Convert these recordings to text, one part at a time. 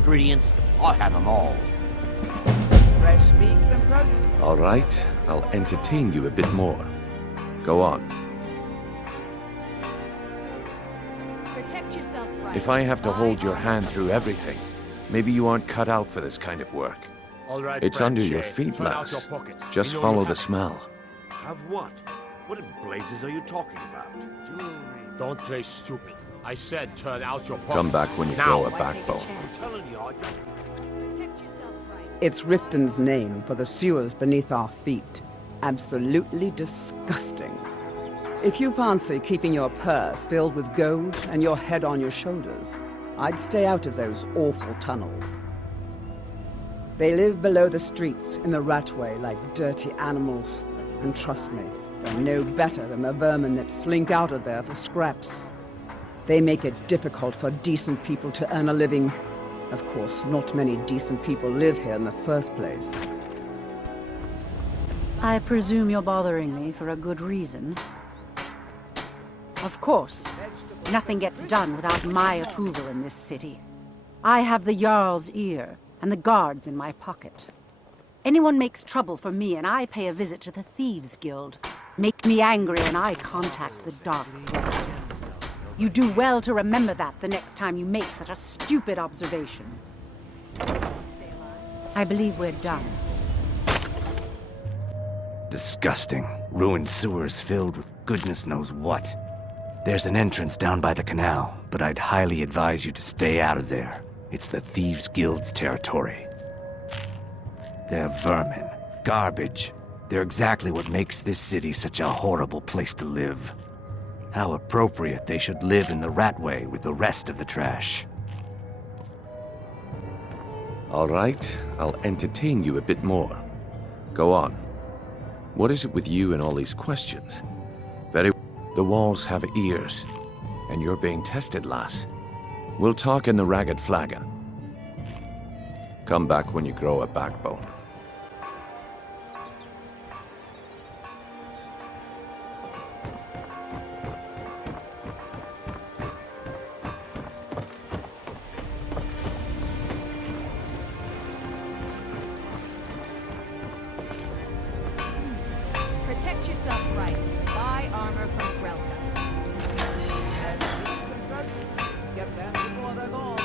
ingredients, I have them all. Fresh meats and produce. All right, I'll entertain you a bit more. Go on. Protect yourself, right? If I have to hold your hand through everything, maybe you aren't cut out for this kind of work. All right, It's friend under your Shay, feet, turn out lass. your pockets. Just We know follow you the have it. smell. Have what? What in blazes are you talking about? Jewelry. Don't play stupid. I said turn out your pockets. Come back when you now. grow a backbone. I'm telling you, I just... Protect yourself, right? It's Riften's name for the sewers beneath our feet. Absolutely disgusting. If you fancy keeping your purse filled with gold and your head on your shoulders, I'd stay out of those awful tunnels. They live below the streets in the ratway like dirty animals. And trust me, they're no better than the vermin that slink out of there for scraps. They make it difficult for decent people to earn a living. Of course, not many decent people live here in the first place. I presume you're bothering me for a good reason. Of course, nothing gets done without my approval in this city. I have the Jarl's ear and the guards in my pocket. Anyone makes trouble for me and I pay a visit to the Thieves' Guild. Make me angry and I contact the Dark Lord. You do well to remember that the next time you make such a stupid observation. I believe we're done. Disgusting. Ruined sewers filled with goodness knows what. There's an entrance down by the canal, but I'd highly advise you to stay out of there. It's the Thieves' Guild's territory. They're vermin. Garbage. They're exactly what makes this city such a horrible place to live. How appropriate they should live in the Ratway with the rest of the trash. All right, I'll entertain you a bit more. Go on. What is it with you and all these questions? The walls have ears, and you're being tested, lass. We'll talk in the Ragged Flagon. Come back when you grow a backbone. Protect yourself, right? Buy armor from Grelka. Get them before they're gone.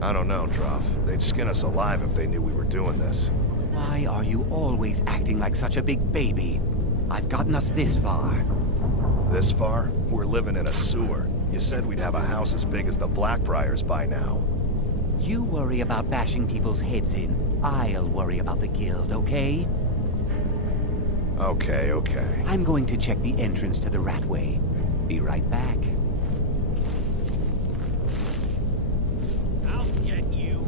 I don't know, Droff. They'd skin us alive if they knew we were doing this. Why are you always acting like such a big baby? I've gotten us this far. This far? We're living in a sewer. You said we'd have a house as big as the Blackbriars by now. You worry about bashing people's heads in. I'll worry about the guild, okay? Okay, okay. I'm going to check the entrance to the Ratway. Be right back. I'll get you.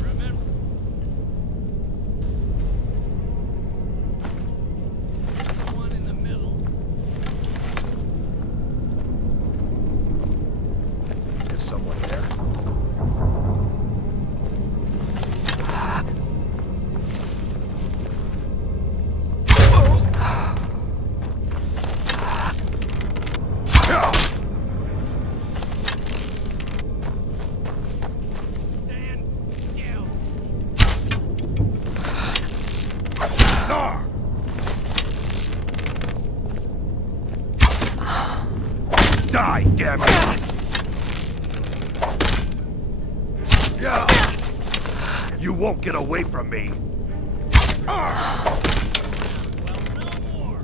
Remember. One in the middle. Is someone there? Stand still. Die, damn it! You won't get away from me! Well, no more.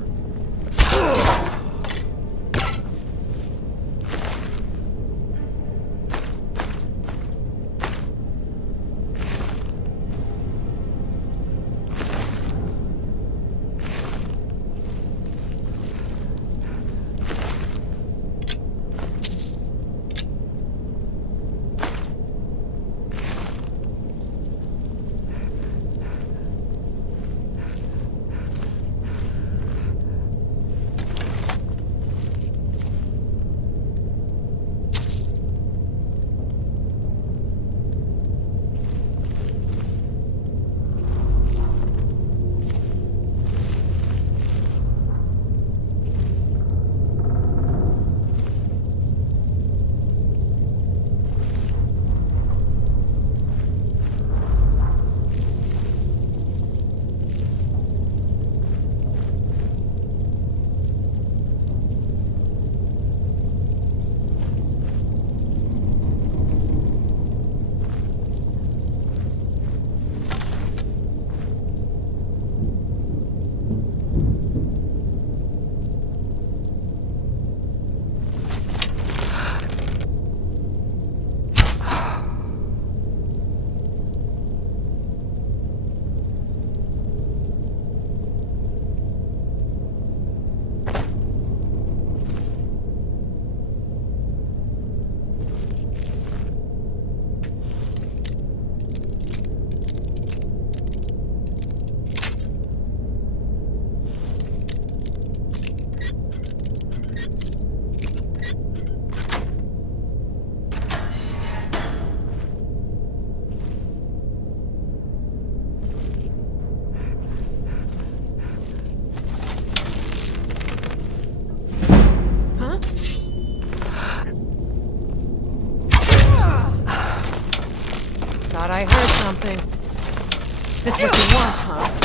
Thought I heard something. This what you want, huh?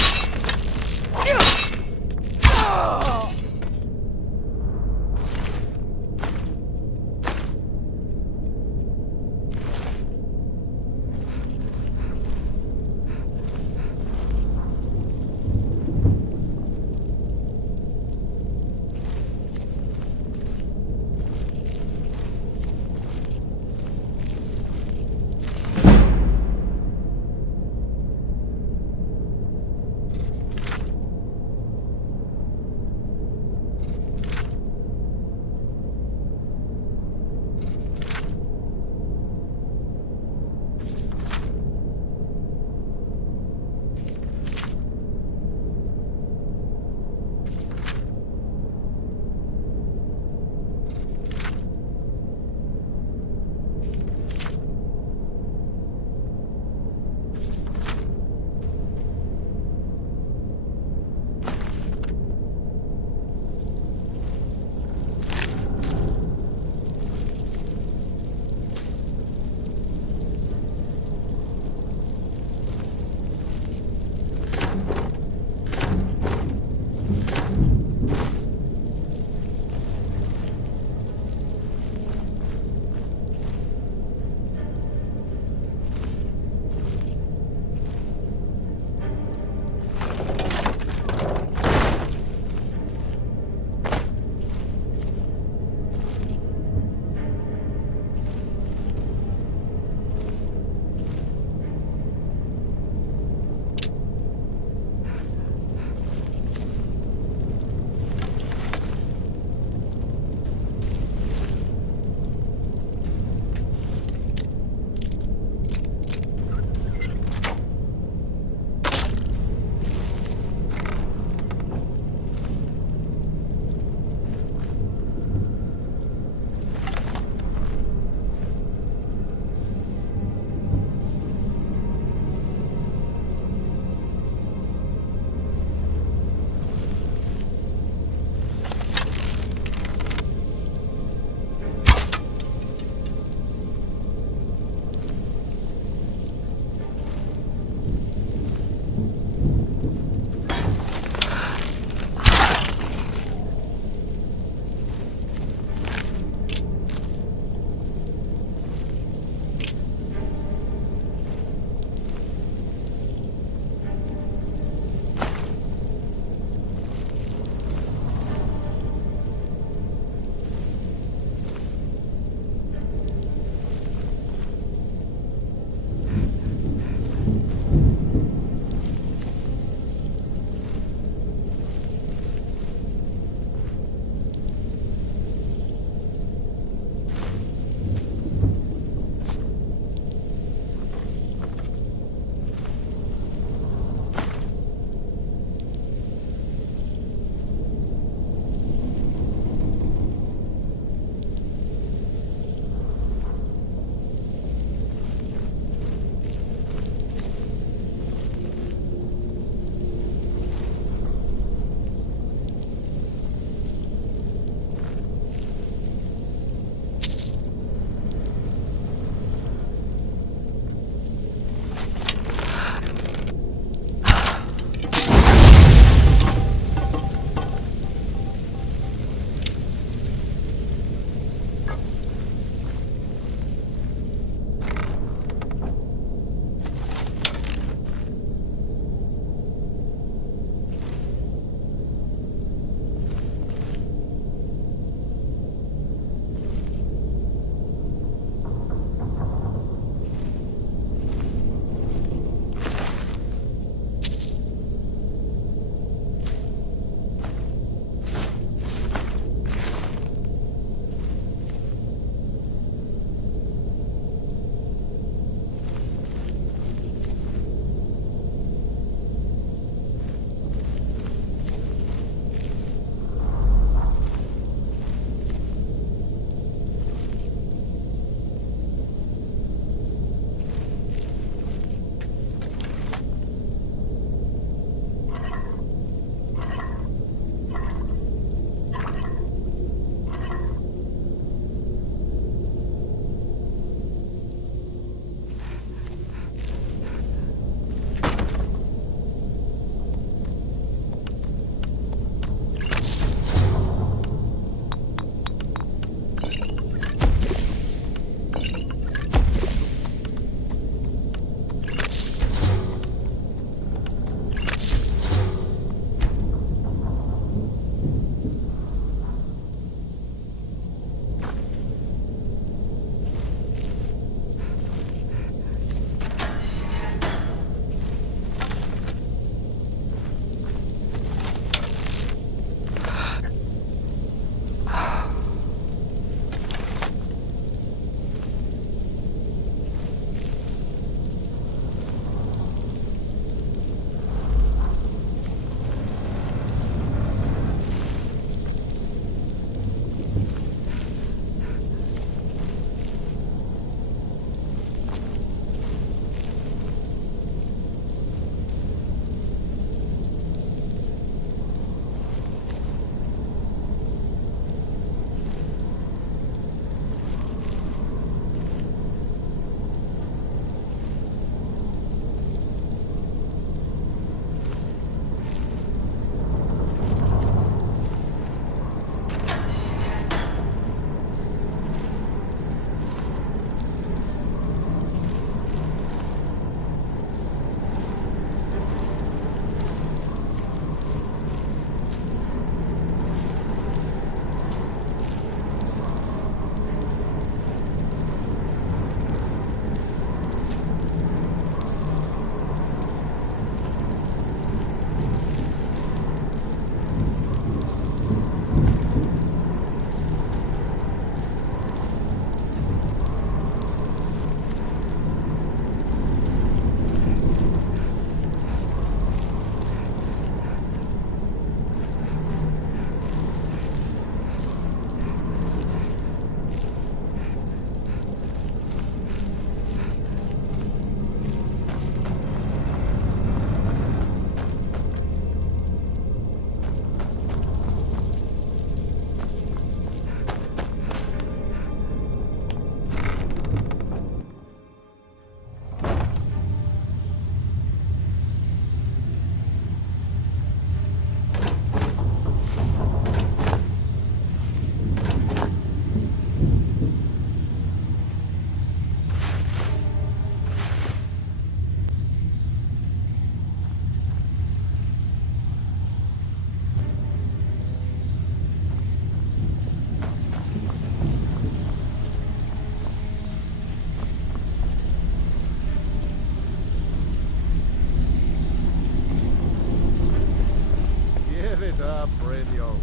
up, Brynjolf.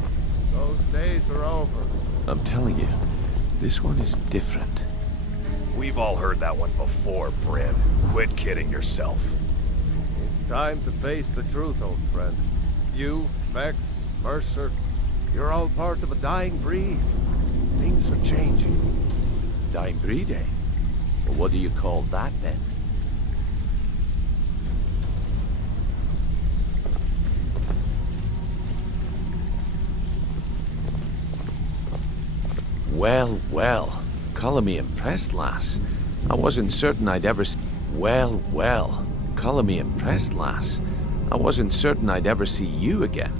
Those days are over. I'm telling you, this one is different. We've all heard that one before, Bryn. Quit kidding yourself. It's time to face the truth, old friend. You, Vex, Mercer, you're all part of a dying breed. Things are changing. Dying breed, eh? Well, what do you call that, then? Well, well. Colour me impressed, lass. I wasn't certain I'd ever Well, well. Colour me impressed, lass. I wasn't certain I'd ever see you again.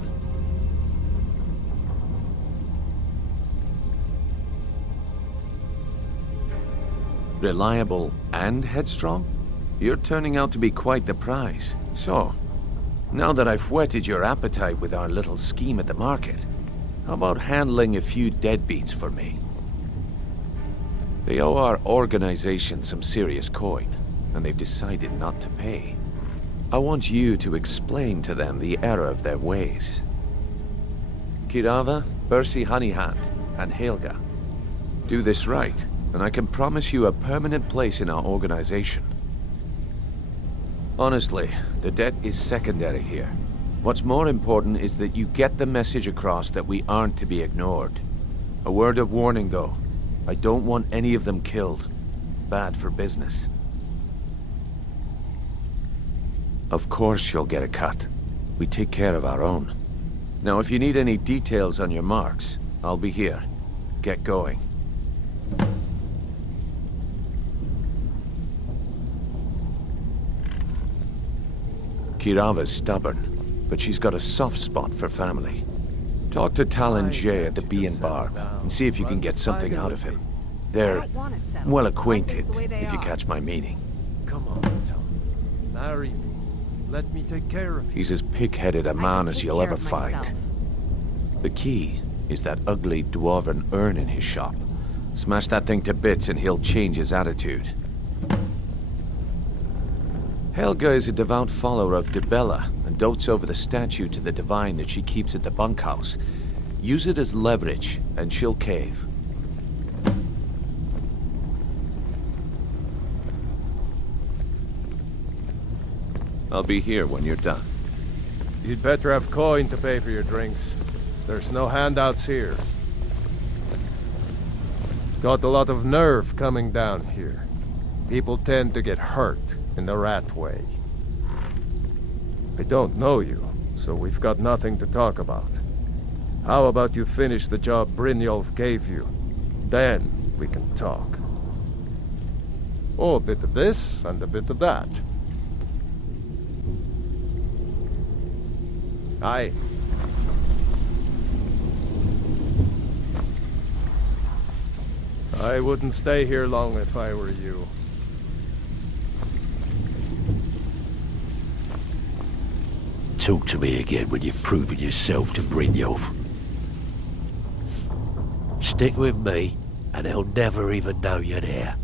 Reliable and headstrong? You're turning out to be quite the prize. So, now that I've whetted your appetite with our little scheme at the market, how about handling a few deadbeats for me? They owe our organization some serious coin, and they've decided not to pay. I want you to explain to them the error of their ways. Kirava, Bersi Honeyhand, and Helga. Do this right, and I can promise you a permanent place in our organization. Honestly, the debt is secondary here. What's more important is that you get the message across that we aren't to be ignored. A word of warning, though. I don't want any of them killed. Bad for business. Of course you'll get a cut. We take care of our own. Now, if you need any details on your marks, I'll be here. Get going. Kirava's stubborn, but she's got a soft spot for family. Talk to Talon Jay at the Bean Bar and see if you can get something out of him. They're well acquainted, if you catch my meaning. Come on, Talon. Marry me. Let me take care of you. He's as pig-headed a man as you'll ever find. The key is that ugly dwarven urn in his shop. Smash that thing to bits and he'll change his attitude. Helga is a devout follower of Dibella and dotes over the statue to the divine that she keeps at the bunkhouse. Use it as leverage, and she'll cave. I'll be here when you're done. You'd better have coin to pay for your drinks. There's no handouts here. Got a lot of nerve coming down here. People tend to get hurt in the rat way. I don't know you, so we've got nothing to talk about. How about you finish the job Brynjolf gave you? Then we can talk. Oh, a bit of this and a bit of that. Aye. I wouldn't stay here long if I were you. Talk to me again when you've proven yourself to Brynjolf. Stick with me, and they'll never even know you're there.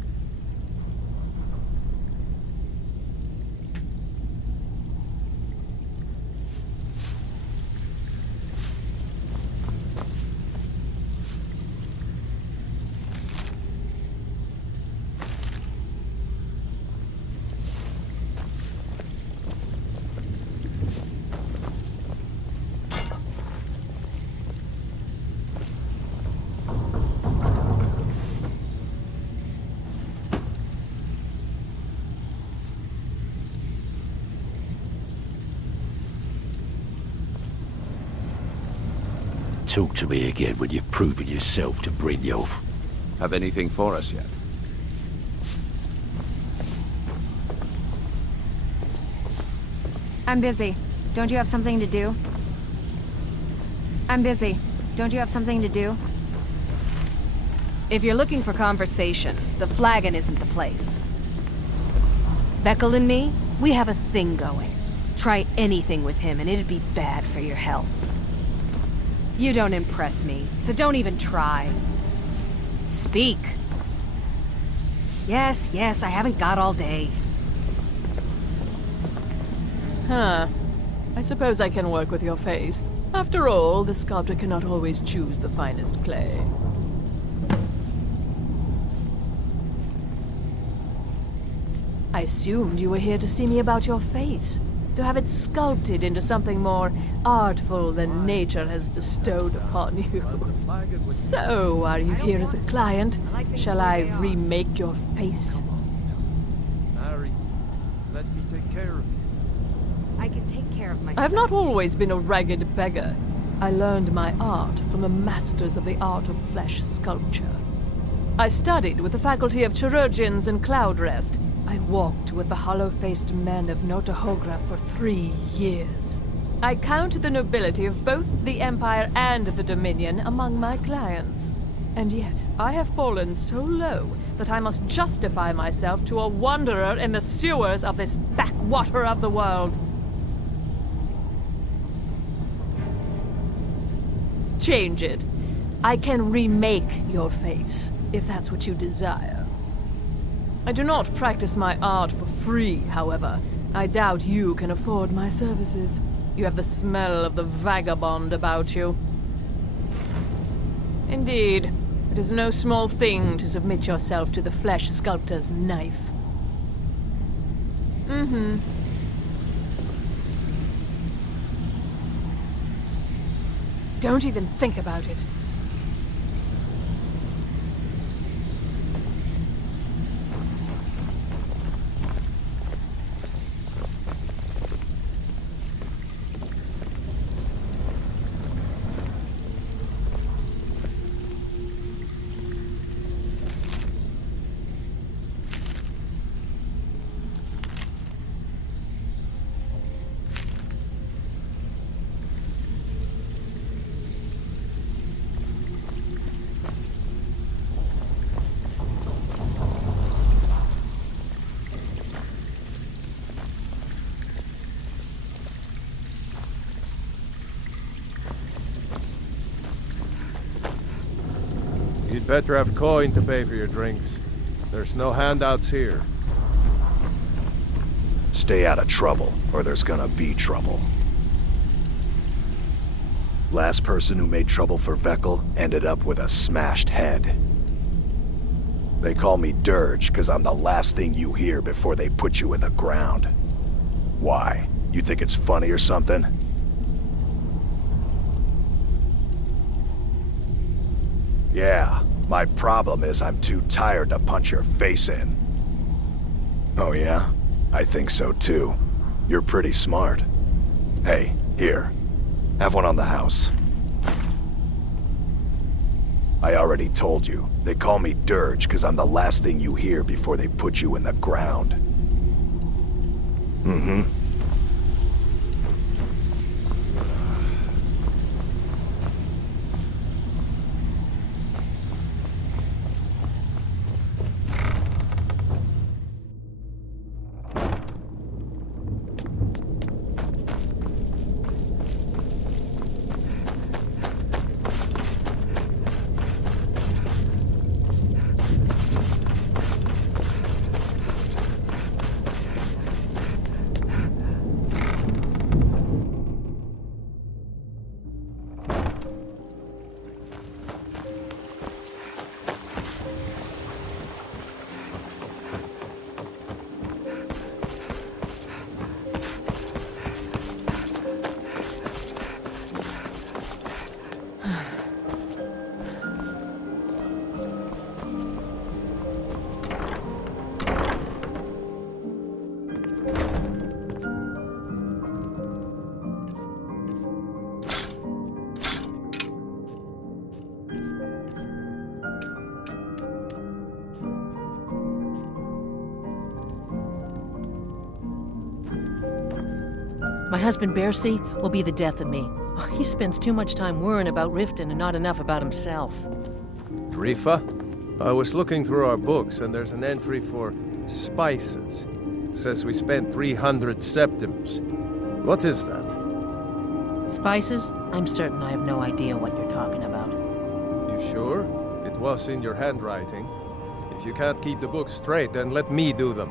Talk to me again when you've proven yourself to Brynjolf. Have anything for us yet? I'm busy. Don't you have something to do? I'm busy. Don't you have something to do? If you're looking for conversation, the flagon isn't the place. Beckel and me, we have a thing going. Try anything with him and it'd be bad for your health. You don't impress me, so don't even try. Speak. Yes, I haven't got all day. Huh. I suppose I can work with your face. After all, the sculptor cannot always choose the finest clay. I assumed you were here to see me about your face, to have it sculpted into something more artful than nature has bestowed upon you. So, are you here as a client? Shall I remake your face? Harry, let me take care of you. I can take care of myself. I've not always been a ragged beggar. I learned my art from the masters of the art of flesh sculpture. I studied with the faculty of chirurgeons and Cloudrest. I walked with the hollow-faced men of Notahogra for 3 years. I count the nobility of both the Empire and the Dominion among my clients. And yet, I have fallen so low that I must justify myself to a wanderer in the sewers of this backwater of the world. Change it. I can remake your face, if that's what you desire. I do not practice my art for free, however. I doubt you can afford my services. You have the smell of the vagabond about you. Indeed, it is no small thing to submit yourself to the flesh sculptor's knife. Don't even think about it. You'd better have coin to pay for your drinks. There's no handouts here. Stay out of trouble, or there's gonna be trouble. Last person who made trouble for Veckel ended up with a smashed head. They call me Dirge because I'm the last thing you hear before they put you in the ground. Why? You think it's funny or something? Yeah, my problem is I'm too tired to punch your face in. Oh yeah? I think so too. You're pretty smart. Hey, here. Have one on the house. I already told you. They call me Dirge because I'm the last thing you hear before they put you in the ground. Mm-hmm. My husband Bercy will be the death of me. He spends too much time worrying about Riften and not enough about himself. Drifa? I was looking through our books and there's an entry for spices. It says we spent 300 septims. What is that? Spices? I'm certain I have no idea what you're talking about. You sure? It was in your handwriting. If you can't keep the books straight, then let me do them.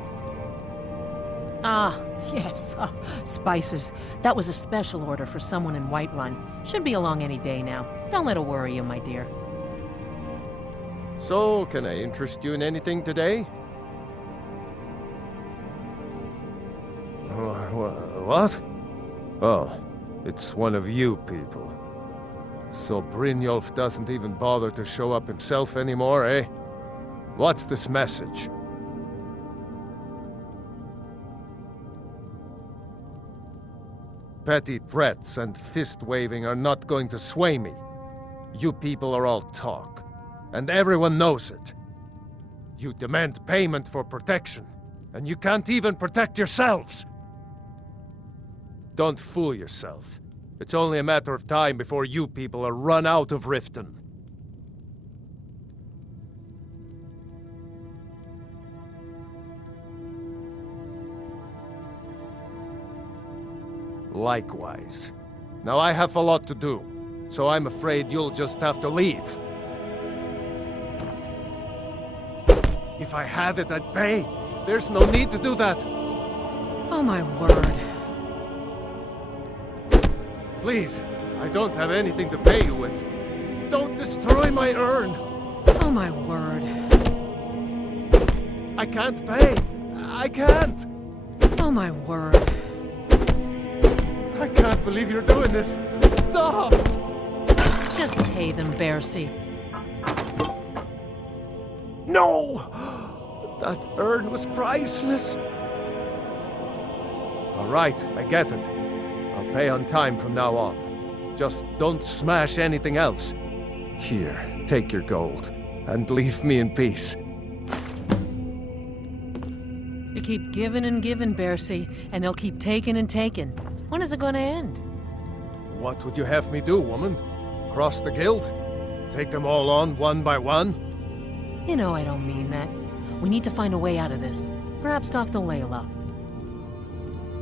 Ah, yes. Spices. That was a special order for someone in Whiterun. Should be along any day now. Don't let it worry you, my dear. So, can I interest you in anything today? What? Oh, it's one of you people. So Brynjolf doesn't even bother to show up himself anymore, eh? What's this message? Petty threats and fist-waving are not going to sway me. You people are all talk, and everyone knows it. You demand payment for protection, and you can't even protect yourselves. Don't fool yourself. It's only a matter of time before you people are run out of Riften. Likewise. Now I have a lot to do, so I'm afraid you'll just have to leave. If I had it, I'd pay. There's no need to do that. Oh my word. Please, I don't have anything to pay you with. Don't destroy my urn. Oh my word. I can't pay. I can't. Oh my word. I can't believe you're doing this. Stop! Just pay them, Bercy. No! That urn was priceless. All right, I get it. I'll pay on time from now on. Just don't smash anything else. Here, take your gold, and leave me in peace. You keep giving and giving, Bercy, and they'll keep taking and taking. When is it gonna end? What would you have me do, woman? Cross the guild? Take them all on one by one? You know I don't mean that. We need to find a way out of this. Perhaps talk to Layla.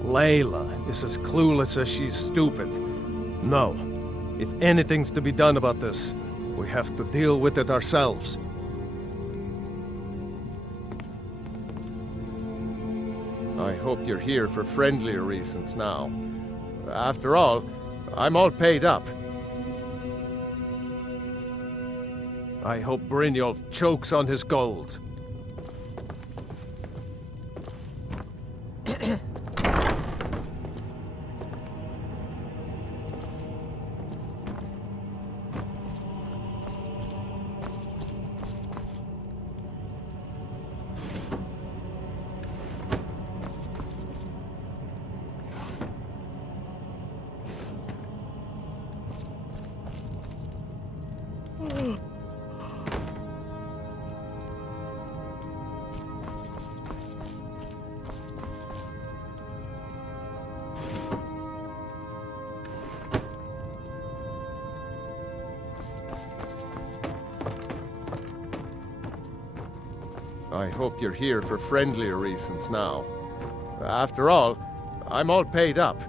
Layla is as clueless as she's stupid. No. If anything's to be done about this, we have to deal with it ourselves. I hope you're here for friendlier reasons now. After all, I'm all paid up. I hope Brynjolf chokes on his gold. I hope you're here for friendlier reasons now. After all, I'm all paid up.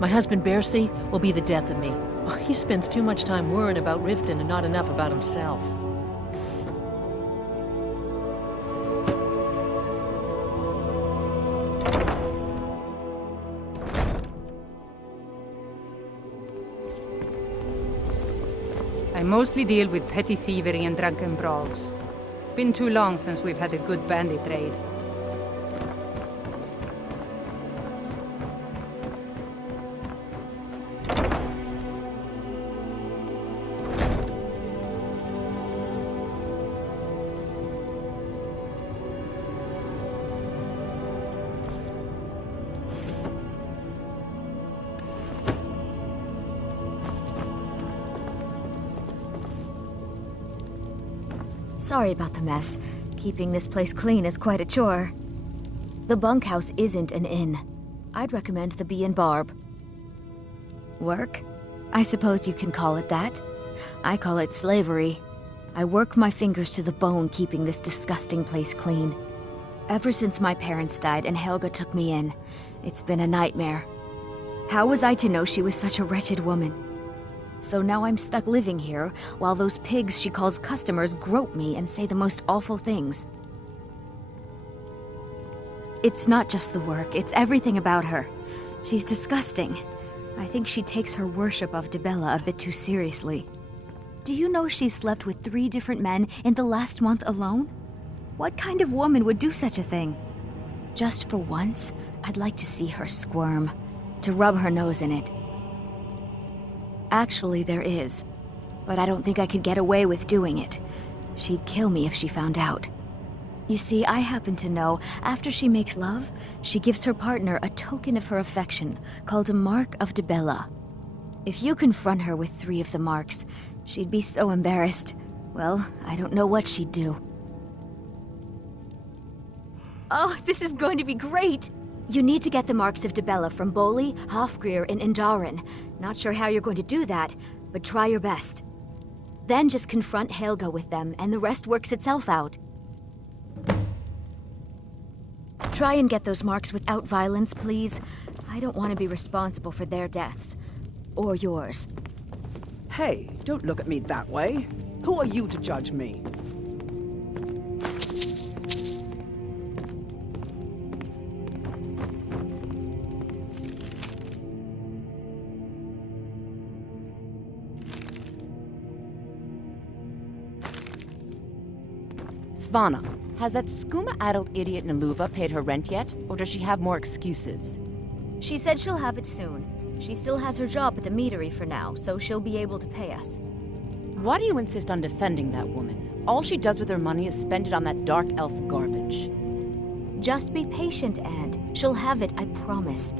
My husband Bercy will be the death of me. Oh, he spends too much time worrying about Riften and not enough about himself. I mostly deal with petty thievery and drunken brawls. Been too long since we've had a good bandit raid. Sorry about the mess. Keeping this place clean is quite a chore. The bunkhouse isn't an inn. I'd recommend the Bee and Barb. Work? I suppose you can call it that. I call it slavery. I work my fingers to the bone keeping this disgusting place clean. Ever since my parents died and Helga took me in, it's been a nightmare. How was I to know she was such a wretched woman? So now I'm stuck living here while those pigs she calls customers grope me and say the most awful things. It's not just the work, it's everything about her. She's disgusting. I think she takes her worship of Dibella a bit too seriously. Do you know she's slept with 3 different men in the last month alone? What kind of woman would do such a thing? Just for once, I'd like to see her squirm, to rub her nose in it. Actually, there is, but I don't think I could get away with doing it. She'd kill me if she found out. You see, I happen to know, after she makes love, she gives her partner a token of her affection called a Mark of Dibella. If you confront her with 3 of the marks, she'd be so embarrassed. Well, I don't know what she'd do. Oh, this is going to be great! You need to get the marks of Dibella from Boli, Hofgrir, and Indaren. Not sure how you're going to do that, but try your best. Then just confront Helga with them, and the rest works itself out. Try and get those marks without violence, please. I don't want to be responsible for their deaths. Or yours. Hey, don't look at me that way. Who are you to judge me? Svana, has that skooma-addled idiot Naluva paid her rent yet, or does she have more excuses? She said she'll have it soon. She still has her job at the meadery for now, so she'll be able to pay us. Why do you insist on defending that woman? All she does with her money is spend it on that dark elf garbage. Just be patient, and she'll have it, I promise.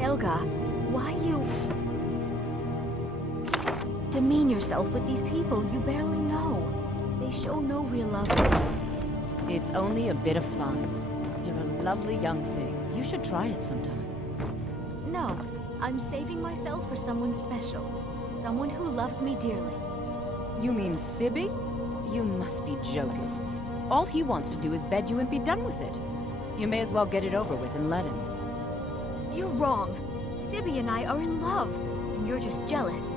Helga, why you demean yourself with these people you barely know? They show no real love for you. It's only a bit of fun. You're a lovely young thing. You should try it sometime. No, I'm saving myself for someone special. Someone who loves me dearly. You mean Sibby? You must be joking. All he wants to do is bed you and be done with it. You may as well get it over with and let him. You're wrong. Sibby and I are in love, and you're just jealous.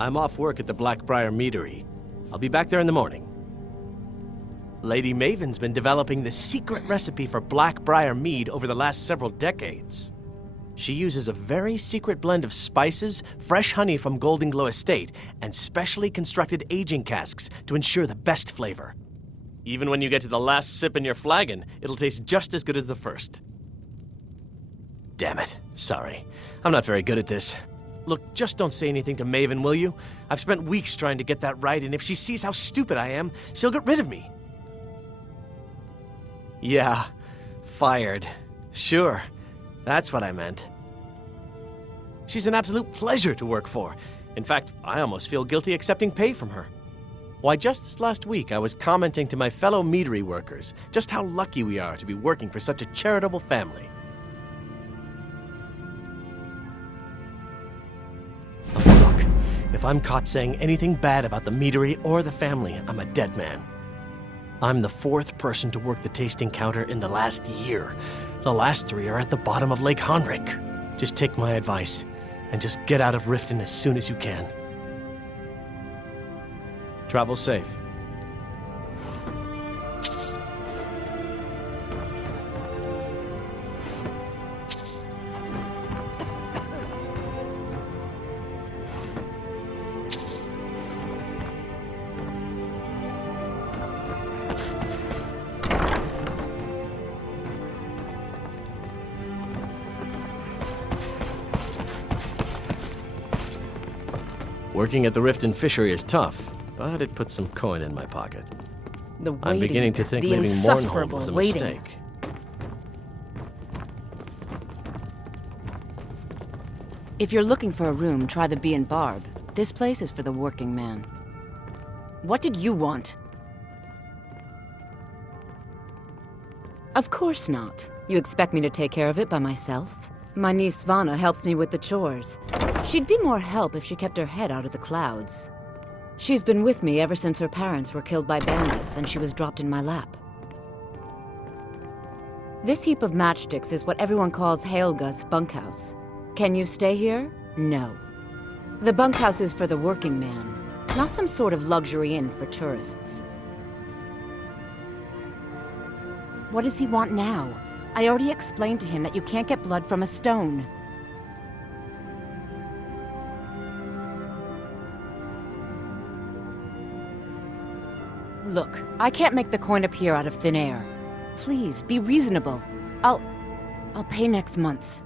I'm off work at the Blackbriar Meadery. I'll be back there in the morning. Lady Maven's been developing the secret recipe for Blackbriar mead over the last several decades. She uses a very secret blend of spices, fresh honey from Golden Glow Estate, and specially constructed aging casks to ensure the best flavor. Even when you get to the last sip in your flagon, it'll taste just as good as the first. Damn it. Sorry. I'm not very good at this. Look, just don't say anything to Maven, will you? I've spent weeks trying to get that right, and if she sees how stupid I am, she'll get rid of me. Yeah, fired. Sure, that's what I meant. She's an absolute pleasure to work for. In fact, I almost feel guilty accepting pay from her. Why, just this last week, I was commenting to my fellow meadery workers just how lucky we are to be working for such a charitable family. Look, if I'm caught saying anything bad about the meadery or the family, I'm a dead man. I'm the 4th person to work the tasting counter in the last year. The last 3 are at the bottom of Lake Henrik. Just take my advice and just get out of Riften as soon as you can. Travel safe. Working at the Riften fishery is tough, but it puts some coin in my pocket. The waiting, I'm beginning to think the leaving Mournhold was a waiting. mistake. If you're looking for a room, try the Bee and Barb. This place is for the working man. What did you want? Of course not. You expect me to take care of it by myself? My niece Svana helps me with the chores. She'd be more help if she kept her head out of the clouds. She's been with me ever since her parents were killed by bandits and she was dropped in my lap. This heap of matchsticks is what everyone calls Helga's bunkhouse. Can you stay here? No. The bunkhouse is for the working man, not some sort of luxury inn for tourists. What does he want now? I already explained to him that you can't get blood from a stone. Look, I can't make the coin appear out of thin air. Please, be reasonable. I'll pay next month.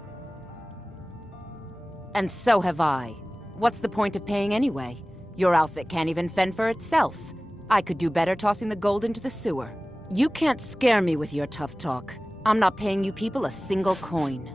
And so have I. What's the point of paying anyway? Your outfit can't even fend for itself. I could do better tossing the gold into the sewer. You can't scare me with your tough talk. I'm not paying you people a single coin.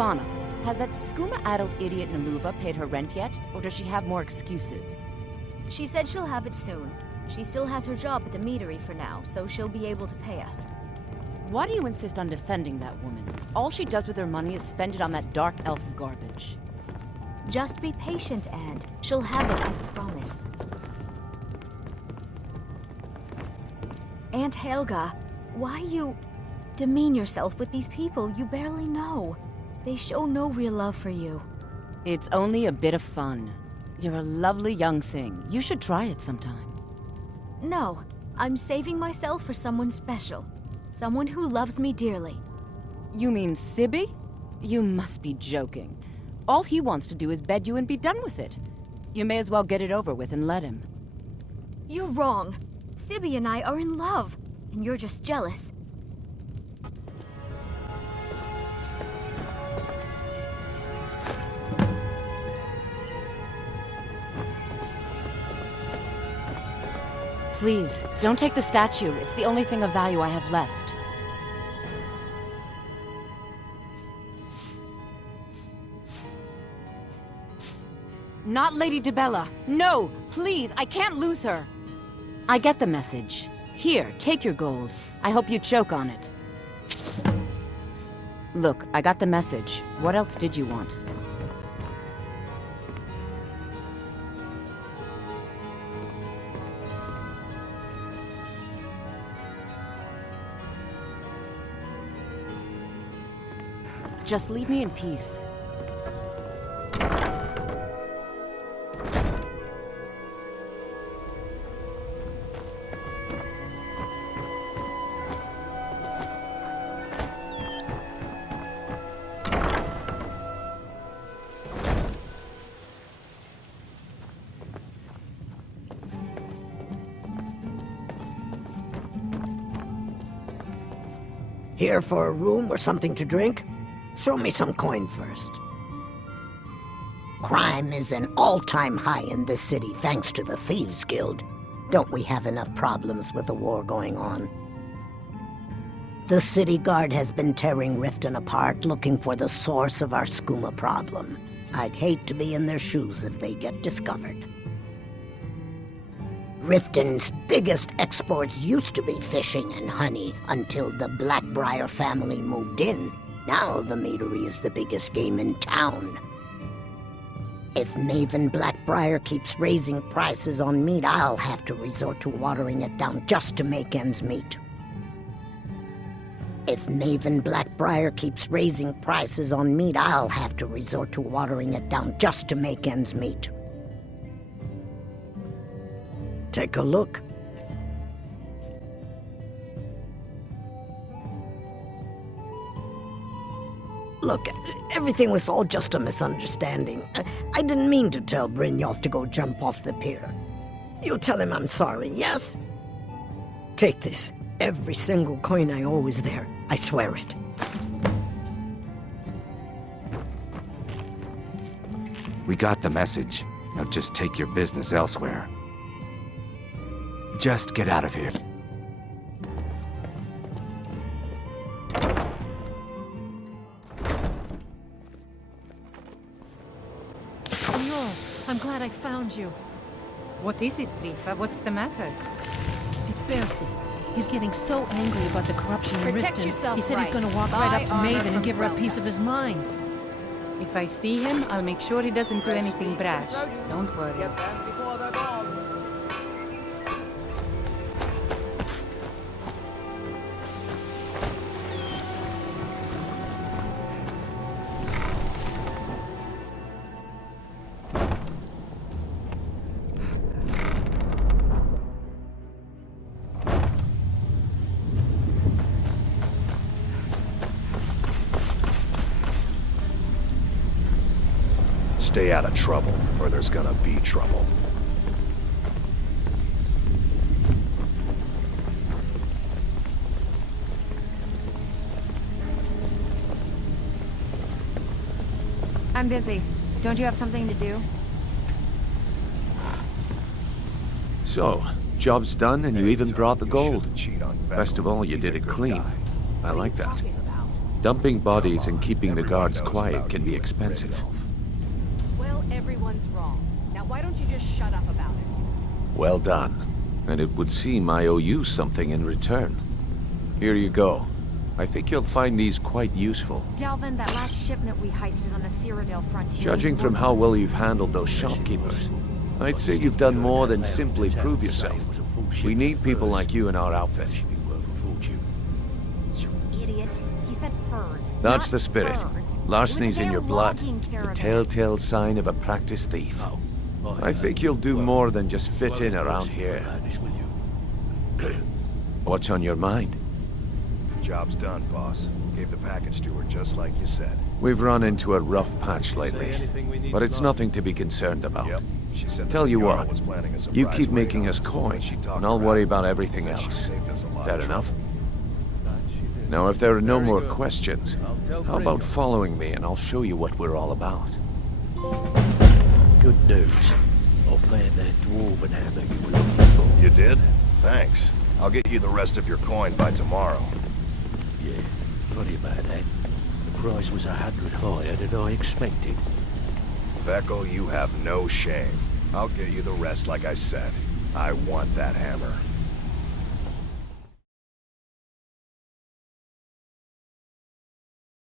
Svana, has that skooma-addled idiot Naluva paid her rent yet, or does she have more excuses? She said she'll have it soon. She still has her job at the meadery for now, so she'll be able to pay us. Why do you insist on defending that woman? All she does with her money is spend it on that dark elf garbage. Just be patient, and she'll have it, I promise. Aunt Helga, why you demean yourself with these people you barely know? They show no real love for you. It's only a bit of fun. You're a lovely young thing. You should try it sometime. No, I'm saving myself for someone special. Someone who loves me dearly. You mean Sibby? You must be joking. All he wants to do is bed you and be done with it. You may as well get it over with and let him. You're wrong. Sibby and I are in love, and you're just jealous. Please, don't take the statue. It's the only thing of value I have left. Not Lady DeBella. No, please, I can't lose her. I get the message. Here, take your gold. I hope you choke on it. Look, I got the message. What else did you want? Just leave me in peace. Here for a room or something to drink? Show me some coin first. Crime is an all-time high in this city thanks to the Thieves Guild. Don't we have enough problems with the war going on? The city guard has been tearing Riften apart looking for the source of our skooma problem. I'd hate to be in their shoes if they get discovered. Riften's biggest exports used to be fishing and honey until the Blackbriar family moved in. Now the meadery is the biggest game in town. If Maven Blackbriar keeps raising prices on meat, I'll have to resort to watering it down just to make ends meet. If Maven Blackbriar keeps raising prices on meat, I'll have to resort to watering it down just to make ends meet. Take a look. Look, everything was all just a misunderstanding. I didn't mean to tell Brynjolf to go jump off the pier. You'll tell him I'm sorry, yes? Take this. Every single coin I owe is there. I swear it. We got the message. Now just take your business elsewhere. Just get out of here. I'm glad I found you. What is it, Trifa? What's the matter? It's Bercy. He's getting so angry about the corruption in Protect Riften. yourself, He said he's right. going to walk Buy right up to armor Maven from and give her a Brella. piece of his mind. If I see him, I'll make sure he doesn't do anything brash. Don't worry. Stay out of trouble, or there's gonna be trouble. I'm busy. Don't you have something to do? So, job's done and you even brought the gold. Best of all, you did it clean. I like that. Dumping bodies and keeping the guards quiet can be expensive. Well, everyone's wrong. Now why don't you just shut up about it? Well done. And it would seem I owe you something in return. Here you go. I think you'll find these quite useful. Delvin, that last shipment we heisted on the Cyrodiil frontier. Judging from how well you've handled those shopkeepers, I'd say you've done more than simply prove yourself. We need people like you in our outfit. You idiot. He said furs. That's not the spirit. furs. Larceny's It was in your their blood. logging The caravan. telltale sign of a practiced thief. I think you'll do more than just fit in around here. What's on your mind? Job's done, boss. Gave the package to her just like you said. We've run into a rough patch lately, but it's nothing to be concerned about. Yep. She said Tell that you the Jarl what, was planning a you surprise keep raid making on us so coin, when she talked and I'll around, worry about everything said she else. saved us a lot That of enough? trouble. Now, if there are no more questions, how about following me and I'll show you what we're all about? Good news. I found that dwarven hammer you were looking for. You did? Thanks. I'll get you the rest of your coin by tomorrow. Yeah, funny about that. The price was 100 higher than I expected. Veckel, you have no shame. I'll get you the rest like I said. I want that hammer.